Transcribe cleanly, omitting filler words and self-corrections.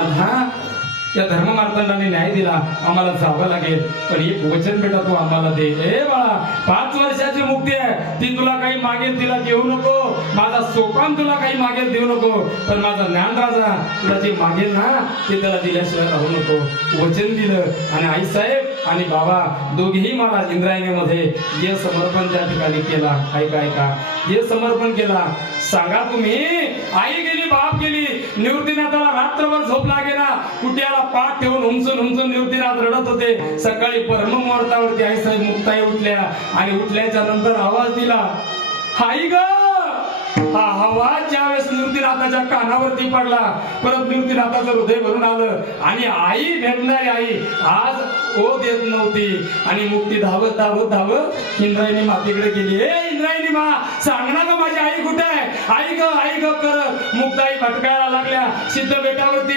नाथा या धर्म मार्तंडाने न्याय दिला, आम्हाला जावं लागेल, पण एक वचन बेटा तू आम्हाला दे. ए बाळा 5 वर्षाची मुक्ती आहे, ती तुला काही मागेल तिला देऊ नको, माझा सोपान तुला काही मागेल देऊ नको, पण माझा ज्ञान राजा तुला जे मागेल ना ते त्याला दिल्याशिवाय राहू नको. वचन दिलं आणि आई साहेब आणि बाबा दोघेही महाराज इंद्रायणीमध्ये जे समर्पण त्या ठिकाणी केला. ऐका ऐका, जे समर्पण केला सांगा तुम्ही. आई गेली, बाप गेली, निवृत्तीनाथाला रात्रभर झोप लागेना, कुट्याला पाठ ठेवून हुमसून निवृत्तीनाथ रडत होते. सकाळी ब्रह्म मुहूर्तावरती आई साहेब मुक्ताई उठल्या आणि उठल्याच्या नंतर आवाज दिला, आई ग. हा आवाज ज्यावेळेस निवृत्तीनाथाच्या कानावरती पडला, परत निवृत्तीनाथाचं हृदय भरून आलं आणि आई भेटणारी आई आज ओ देत नव्हती आणि मुक्ती धावत धावत धावत इंद्रायणी मातेकडे गेली. ए इंद्रायणी मा, सांग ना ग माझी आई कुठे आहे, आई ग कर. मुक्ताई भटकायला लागल्या. सिद्ध बेटावरती